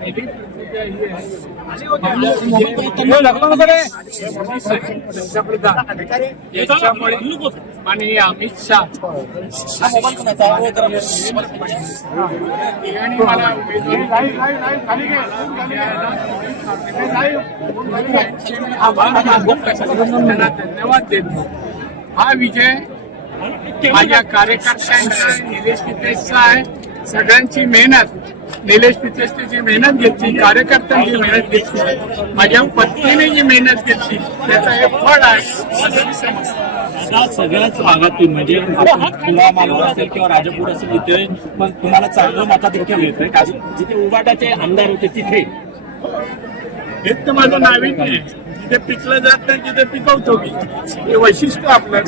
आहे? पहिली प्रतिक्रिया ही आहे पंतप्रधान याच्यामुळे माननीय अमित शहा यांनी मला उमेदवारी त्यांना धन्यवाद देतो हा विजय माझ्या कार्यकर्त्यांचा आहे निलेश पितेशचा आहे सगळ्यांची मेहनत निलेश पितेशने जी मेहनत घेतली कार्यकर्त्यांची मेहनत घेतली माझ्या पत्नीने जी मेहनत घेतली त्याचं हे फळ आहे. असं मी समजतो. आता सगळ्याच भागातून म्हणजे मालवण असेल किंवा राजापूर असेल तिथे पण तुम्हाला चांगलं मताधिक्य मिळतंय. का जिथे उबाटाचे आमदार होते तिथे. हे तर माझं नाविन्य आहे. जिथे पिकलं जात नाही तिथे पिकवतो मी. हे वैशिष्ट्य आपलं.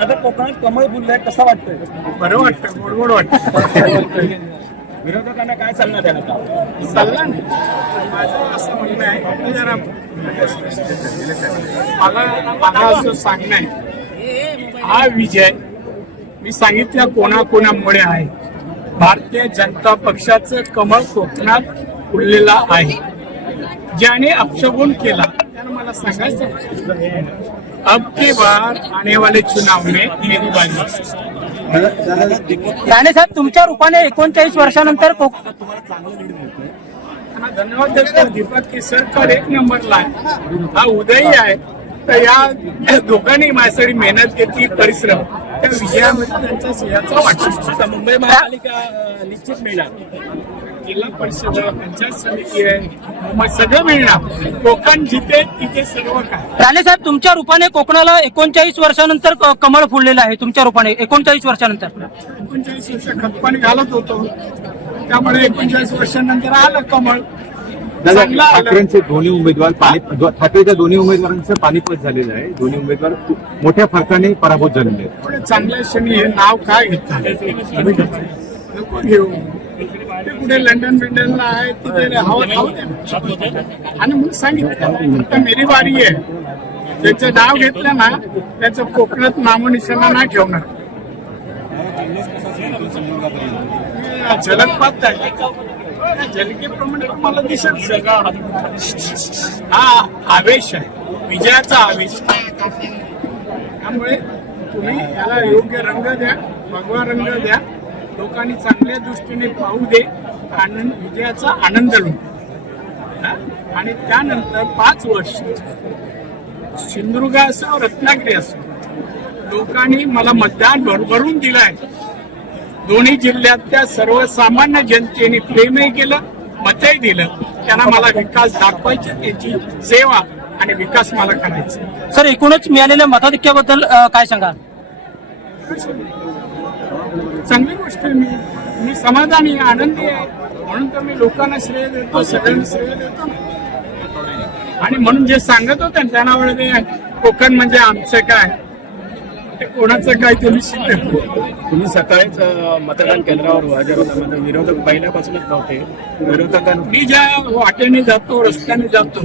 आता कोकणात कमळ फुललंय कसं वाटतंय? बरं वाटतं गोडगोड वाटतं. विरोधकांना काय सल्ला आता? सल्ला नाही. माझं असं म्हणणं आहे की जरा मला मला असं सांगणं आहे. हा विजय मी सांगितलं कोणाकोणामुळे आहे. भारतीय जनता पक्षाचं कमळ कोकणात उडलेला आहे. ज्याने अपशगुन केला त्यानं मला सांगायचं अब की बार आने वाले चुनाव में मेरी बाजी राणे साहेब तुमच्या रूपाने एकोणचाळीस वर्षानंतर तुम्हाला चांगलं धन्यवाद देतो दीपक केसरकर एक नंबरला हा उदयी आहे. तर या दोघांनी माझ्यासाठी मेहनत घेतली परिश्रम. त्या विजयामध्ये त्यांचा सिंहाचा वाटतो मुंबई महापालिका निश्चित मिळणार. जिल्हा परिषद पंचायत समिती आहे मग सगळं मिळणार. कोकण जिथे तिथे सर्व काय. राणे साहेब तुमच्या रूपाने कोकणाला एकोणचाळीस वर्षानंतर क- कमळ फुललेलं आहे तुमच्या रूपाने एकोणचाळीस वर्षानंतर. एकोणचाळीस वर्ष खतपाणी घालत होतो. त्यामुळे एकोणचाळीस वर्षानंतर आलं कमळ. दादा चांगलं आलं. ठाकरेंचे दोन्ही उमेदवार पाणी दो- ठाकरेच्या दोन्ही उमेदवारांचं पानिपत झालेलं आहे. दोन्ही उमेदवार खूप मोठ्या फरकाने पराभूत झालेले आहेत. चांगल्या क्षणी हे नाव काय घेतात नको घेऊ. ते कुठे लंडन बिंडनला आहे तिथे हवा खाऊ दे ना. आणि मग सांगितलं आता मेरी बारी आहे. त्याचं नाव घेतलं ना त्याचं कोकणात नामनिशाणा नाही ठेवणार. झलक पाहताय त्या झलकेप्रमाणे तुम्हाला दिसत हा आवेश आहे. विजयाचा आवेश. त्यामुळे तुम्ही याला योग्य रंग द्या भगवा रंग द्या. लोकांनी चांगल्या दृष्टीने पाहू दे आनंद विजयाचा आनंद लुटा. आणि त्यानंतर पाच वर्ष सिंधुदुर्ग असो रत्नागिरी असो लोकांनी मला मतदान भरभरून दिलंय. दोन्ही जिल्ह्यातल्या सर्वसामान्य जनतेने प्रेमही केलं मतही दिलं. त्यांना मला विकास दाखवायचे त्याची सेवा आणि विकास मला करायचा. सर एकूणच मिळालेल्या मताधिक्याबद्दल काय सांगाल? चांगली गोष्ट आहे. मी मी समाधानी आनंदी आहे. म्हणून तर मी लोकांना श्रेय देतो सगळ्यांना श्रेय देतो. आणि म्हणून जे सांगत होते त्यांना वाटते कोकण म्हणजे आमचं काय? ते कोणाचं काय ते तुम्ही सकाळीच मतदान केंद्रावर हजर होता. म्हणजे विरोधक पहिल्यापासूनच नव्हते. विरोधकांना मी ज्या वाटेने जातो रस्त्याने जातो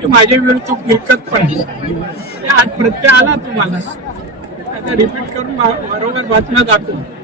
ते माझ्या विरुद्ध फिरकत पण आज प्रत्यय आला तुम्हाला. आता रिपीट करून बरोबर बातम्या दाखवू